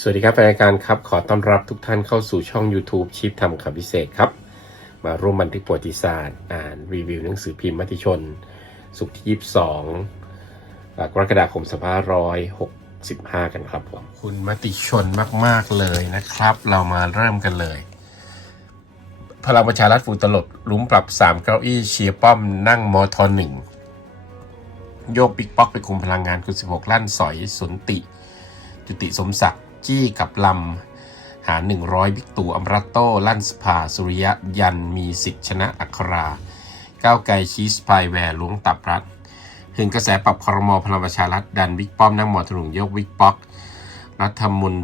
สวัสดีครับแฟนรายการครับ ขอต้อนรับทุกท่านเข้าสู่ช่อง YouTube ชิปทำคำพิเศษครับ มาร่วมบันทึกประวัติศาสตร์ อ่านรีวิวหนังสือพิมพ์มติชน สุขที่ 22อ่ากรกฎาคม2565 กันครับผมคุณมติชนมาก ๆ เลยนะครับ เรามาเริ่มกันเลย พลังประชารัฐฟูตลบลุ้มปรับ 3 เก้าอี้เชียร์ป้อมนั่งมอทอหนึ่งโยกบิ๊กป๊อกไปคุมพลังงานคุณ16 ลั่นสอยสุนติ จุติสมศักดิ์ จี้กับลำ หา 100 บิ๊กตู่อมรัตโต้ลั่นสภา สุริยะยันมีสิทธิชนะอัคราก้าวไกลชีสพายแวร์ล้วงตับรัฐหึงกระแสปรับครมพลังประชารัฐดันวิกป้อมนั่งหมอถลุงยกวิกป๊อก รัฐมน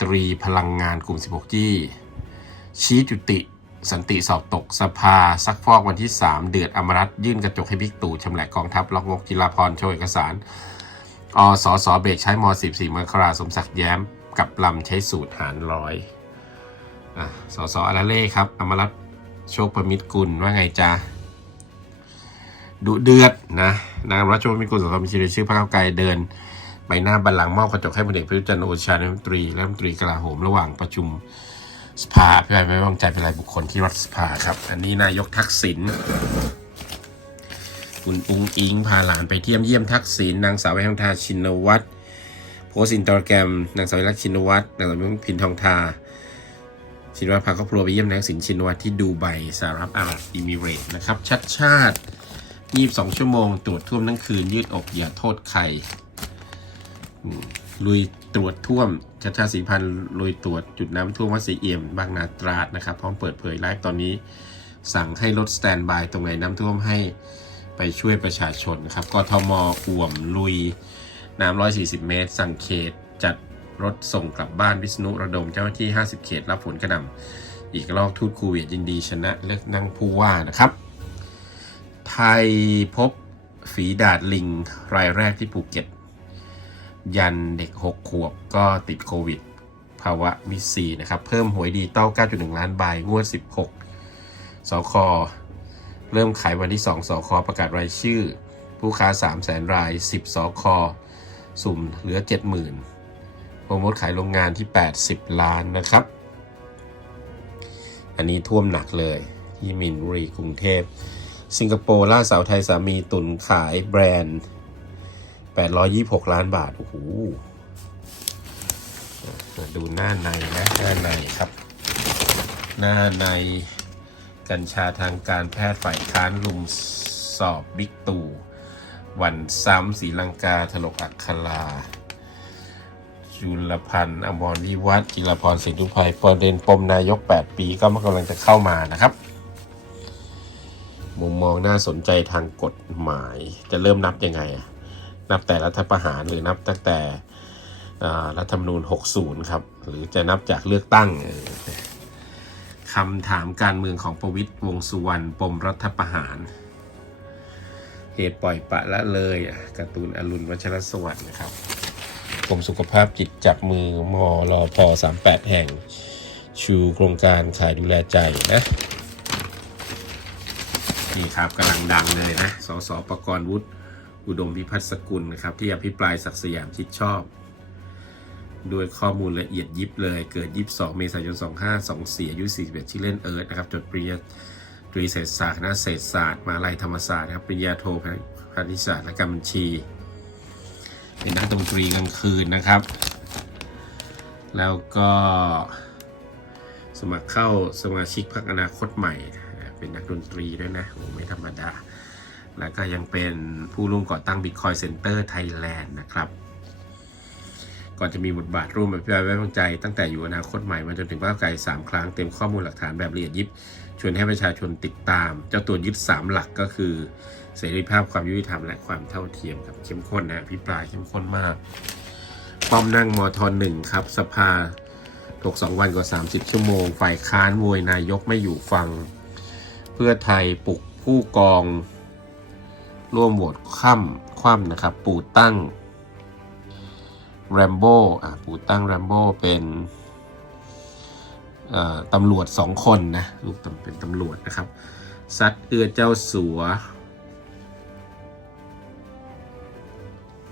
ตรีพลังงานกลุ่ม 16 จี้ ชี้จุติ สันติสอบตกสภา ซักฟอกวันที่ 3 เดือดอมรัตยื่นกระจกให้บิ๊กตู่ชำแหละกองทัพ ล็อกงกจิราพรโชว์เอกสาร อสสเบรกใช้ม 14 มกราสมศักดิ์แย้ม กับลำใช้สูตรหารร้อยอะสสอาราเล่ครับ อมรัตโชคประมิตรกุลว่าไงจ๊ะดุเดือดนะนางอมรัตโชคประมิตรกุลสสบัญชีรายชื่อพรรคก้าไกลเดิน ใบหน้าบัลลังก์มอบกระจกให้พลเอกประยุทธ์จันทร์โอชารัฐมนตรีและรัฐมนตรีกลาโหมระหว่างประชุมสภาอภิปราไม่ไว้วางใจเป็นรายบุคคลที่รัฐสภาครับ อันนี้นายกทักษิณคุณอุ้งอิงพาหลานไปเที่ยมเยี่ยมทักษิณนางสาวแพทองทาชินวัตร โพสต์อินสตาแกรมนางสาวรักชินวัตรนางสาวพินทองทา ชินวัตรพาครอบครัวไปเยี่ยมนายทักษิณชินวัตรที่ดูไบสหรัฐอาหรับอิมิเรตนะครับ ชัดชาติ 22 ชั่วโมง ตรวจท่วมทั้งคืน ยืดอกอย่าโทษใครลุยตรวจท่วมชัดชาติสีพันลุยตรวจจุดน้ำท่วมวัดสีเอี่ยม บางนาตราดนะครับ พร้อมเปิดเผยไลฟ์ตอนนี้ สั่งให้รถสแตนบายตรงไหนน้ำท่วมให้ไปช่วยประชาชนนะครับกทมอ่วมลุย น้ำ140 เมตร สั่งเขตจัดรถส่งกลับบ้านวิษณุระดมเจ้าหน้าที่ 50 เขตรับผลกระหนำอีกรอบทูตคูเวตยินดีชนะเลือกนั่งผู้ว่านะครับ ไทยพบฝีดาดลิงรายแรกที่ภูเก็ต ยันเด็ก 6 ขวบก็ติดโควิด ภาวะมิซีนะครับ เพิ่มหวยดีเต้า 9.1 ล้านใบงวด 16สคเริ่มขายวันที่ 2สคประกาศรายชื่อ ผู้ค้า 3 0 0แสนราย 10สค สุ่มเหลือ 70,000โปรโมทขายโรงงานที่ 80 ล้านนะครับ อันนี้ท่วมหนักเลยที่มินบุรีกรุงเทพ สิงคโปร์ล่าสาวไทยสามีตุนขายแบรนด์ 826 ล้านบาท โอ้โหมาดูหน้าในนะหน้าในครับ หน้าในกัญชาทางการแพทย์ฝ่ายค้านลุมสอบบิ๊กตู่ วันซ้ำศรีลังกาถลกอักคลาจุลพันธ์อมรวิวัฒน์จิรพรสิทธุภัยประเด็นปมนายก 8 ปีก็กำลังจะเข้ามานะครับ มุมมองน่าสนใจทางกฎหมาย จะเริ่มนับยังไง นับแต่รัฐประหารหรือนับตั้งแต่รัฐธรรมนูญ 60 ครับ หรือจะนับจากเลือกตั้งคำถามการเมืองของประวิตยวงสุวรรณปมรัฐประหาร ตุปล่อยปะละเลยอะการ์ตูนอรุณวัชรสวัสดิ์นะครับกรมสุขภาพจิตจับมือมอรอพอ38 แห่ง ชูโครงการขายดูแลใจนะนี่ครับกำลังดังเลยนะสสประกรณ์วุฒิอุดมพิพัฒน์สกุลนะครับ ที่อภิปรายศักดิ์สยามชิดชอบด้วยข้อมูลละเอียดยิบเลย เกิด 22 เมษายน 2524 อายุ 41 ชื่อเล่นเอิร์ธนะครับ จดปริญญา ตรีเศรษฐศาสตร์คณะเศรษฐศาสตร์มหาลัยธรรมศาสตร์นะครับปริญญาโทพาณิชยศาสตร์และการบัญชี เป็นนักดนตรีกลางคืนนะครับ แล้วก็สมัครเข้าสมาชิกพรรคอนาคตใหม่ เป็นนักดนตรีด้วยนะโอ้ไม่ธรรมดา แล้วก็ยังเป็นผู้ร่วมก่อตั้ง Bitcoin Center Thailand นะครับ ก่อนจะมีบทบาทร่วมอภิปรายไว้วางใจ ตั้งแต่อยู่อนาคตใหม่มาจนถึงก้าวไกลสามครั้งเต็มข้อมูลหลักฐานแบบละเอียดยิบ ชวนให้ประชาชนติดตาม เจ้าตัวยึด 3 หลักก็คือ เสรีภาพความยุติธรรมและความเท่าเทียมครับเข้มข้นนะอภิปรายเข้มข้นมากป้อมนั่งมอทหนึ่งครับ สภาถกสองวันกว่า 30 ชั่วโมง ฝ่ายค้านมวยนายกไม่อยู่ฟัง เพื่อไทยปลุกผู้กอง ร่วมโหวตคว่ำคว่ำนะครับ ปูตั้งแรมโบ้ปูตั้งแรมโบ้เป็น ตำรวจสองคนนะลูกตำเป็นตำรวจนะครับซัดเอื้อเจ้าสัว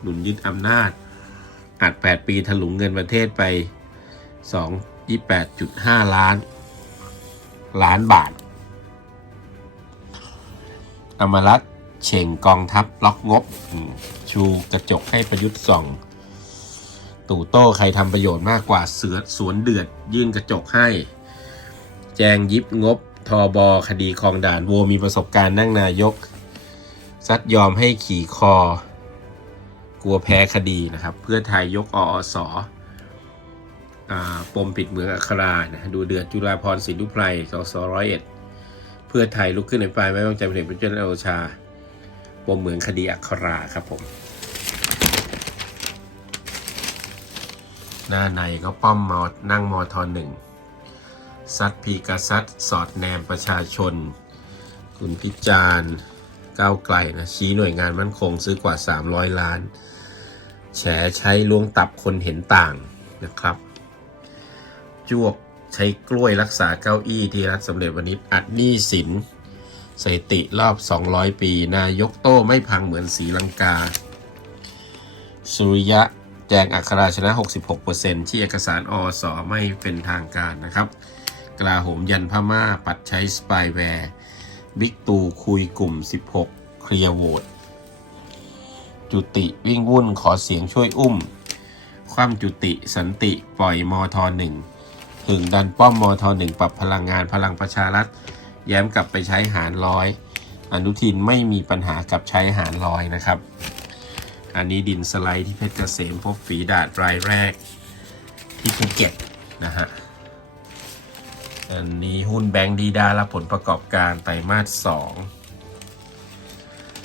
หนุนยึดอำนาจอัด8ปีถลุงเงินประเทศไปสองยี่แปดจุดห้าล้าน ล้านบาท อมรัตเฉ่งกองทัพล็อกงบ ชูกระจกให้ประยุทธ์ส่อง ตู่โต้ใครทำประโยชน์มากกว่าเสือสวนเดือด ยื่นกระจกให้ แจงยิบงบทอบอคดีคลองด่านโวมีประสบการณ์นั่งนายก ซัดยอมให้ขี่คอ กลัวแพ้คดีนะครับ เพื่อไทยยกออสอปมปิดเมืองอัครานะดูเดือดจุฬาพรศิลุไพรสสร้อยเอ็ดเพื่อไทยลุกขึ้นในปลายไม่วางใจพลเอกประยุทธ์จันทร์โอชา ปมเหมืองคดีอัคราครับผม หน้าในก็ป้อมมอนั่งมอทอหนึ่งซัดพีกาซัดสอดแนมประชาชน คุณพิจารณ์ก้าวไกลนะ ชี้หน่วยงานมั่นคงซื้อกว่า 300 ล้าน แฉใช้ลวงตับคนเห็นต่างนะครับ จวกใช้กล้วยรักษาเก้าอี้ที่รัฐสำเร็จวันนี้อัดหนี้สินสถิติรอบ 200 ปี นายกโต้ไม่พังเหมือนสีลังกา สุริยะ แจงอัคราชนะ 66%ที่เอกสารอสอไม่เป็นทางการนะครับ กลาโหมยันพม่าปัดใช้สปายแวร์ บิ๊กตูคุยกลุ่ม 16 เคลียร์โหวตจุติวิ่งวุ่นขอเสียงช่วยอุ้ม คว่ำจุติสันติปล่อยมทหนึ่งถึงดันป้อมมทหนึ่งปรับพลังงานพลังประชารัฐ แย้มกลับไปใช้หารร้อย อนุทินไม่มีปัญหากับใช้หารร้อยนะครับ อันนี้ดินสไลด์ที่เพชรเกษมพบฝีดาดรายแรกที่ภูเก็ตนะฮะ อันนี้หุ้นแบงก์ดีดารับผลประกอบการไตรมาสสอง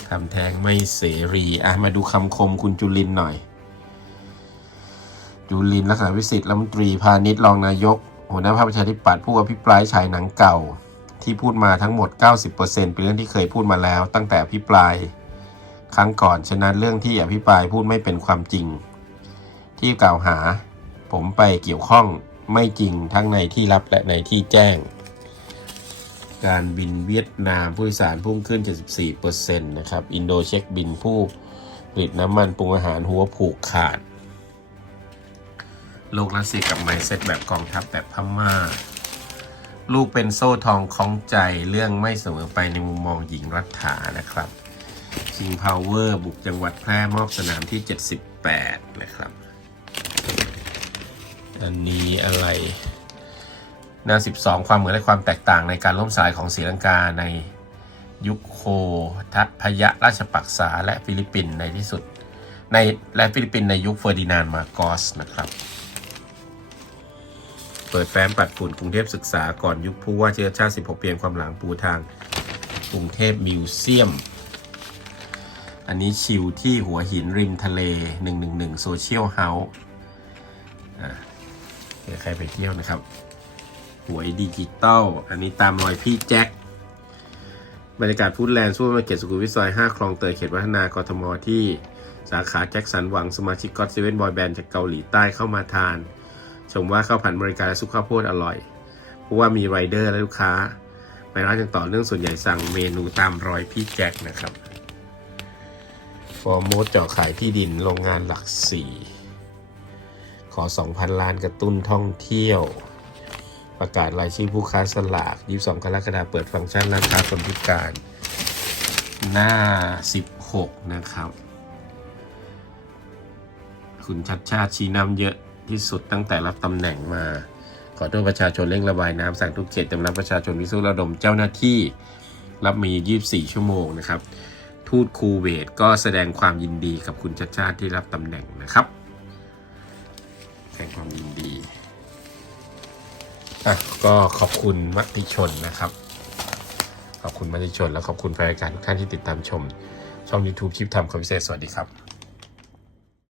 ทำแทงไม่เสรีอะมาดูคำคมคุณจุลินหน่อย จุลินลักษณะวิสิทธิ์รัฐมนตรีพาณิชย์รองนายก หัวหน้าพรรคประชาธิปัตย์ผู้อภิปรายฉายหนังเก่าที่พูดมาทั้งหมด 90%เป็นเรื่องที่เคยพูดมาแล้วตั้งแต่อภิปราย ครั้งก่อน ฉะนั้นเรื่องที่อภิปรายพูดไม่เป็นความจริง ที่กล่าวหา ผมไปเกี่ยวข้องไม่จริงทั้งในที่ลับและในที่แจ้ง การบินเวียดนามผู้โดยสารพุ่งขึ้น 74%นะครับ อินโดเช็คบินผู้ผลิตน้ำมันปรุงอาหารหัวผูกขาดโลกรัสเซียกับไมเซ็ตแบบกองทัพแบบพม่า ลูกเป็นโซ่ทองคล้องใจเรื่องไม่เสมอไปในมุมมองหญิงรัฐานะครับ King Power บุกจังหวัดแพร่มอบสนามที่ 78 นะครับ อันนี้อะไรหน้า 12 ความเหมือนและความแตกต่างในการล่มสลายของศรีลังกาในยุคโคทัพยะราชปักษาและฟิลิปปินส์ในที่สุดในและฟิลิปปินส์ในยุคเฟอร์ดินานมาโกสนะครับ เปิดแฟ้มปัดฝุ่นกรุงเทพศึกษาก่อนยุคผู้ว่าเชื้อชาติ 16เปียงความหลังปูทางกรุงเทพมิวเซียม อันนี้ชิลที่หัวหินริมทะเล 111 โซเชียลเฮาส์เดี๋ยวใครไปเที่ยวนะครับ หวยดิจิตอล อันนี้ตามรอยพี่แจ็ค บรรยากาศฟูดแลนด์สู้มาเกตสุขุมวิทซอย 5 คลองเตยเขตวัฒนากทมที่สาขาแจ็คสันหวังสมาชิกก็อตเซเว่นบอยแบนด์จากเกาหลีใต้เข้ามาทาน ชมว่าข้าวผัดบริการและซุปข้าวโพดอร่อย เพราะว่ามีไรเดอร์และลูกค้าไปร้านอย่างต่อเนื่องส่วนใหญ่สั่งเมนูตามรอยพี่แจ็คนะครับ ฟอร์โมดเจาะขายที่ดินโรงงานหลักสี่ขอ 2,000 ล้านกระตุ้นท่องเที่ยว ประกาศรายชื่อผู้ค้าสลาก 22 กรกฎาคมเปิดฟังก์ชันร้านค้าคนพิการ หน้า 16 นะครับ คุณชัดชาติชี้นำเยอะที่สุดตั้งแต่รับตำแหน่งมา ขอโทษประชาชนเร่งระบายน้ำสั่งทุกเขตจำนับประชาชนวิสุระดมเจ้าหน้าที่รับมี 24 ชั่วโมงนะครับ ทูตคูเวตก็แสดงความยินดีกับคุณชาชาติที่รับตำแหน่งนะครับแสดงความยินดีอะก็ขอบคุณมติชนนะครับ ขอบคุณมติชน และขอบคุณแฟนรายการทุกท่านที่ติดตามชม ช่อง YouTube คลิปทำคอมพิเศษสวัสดีครับ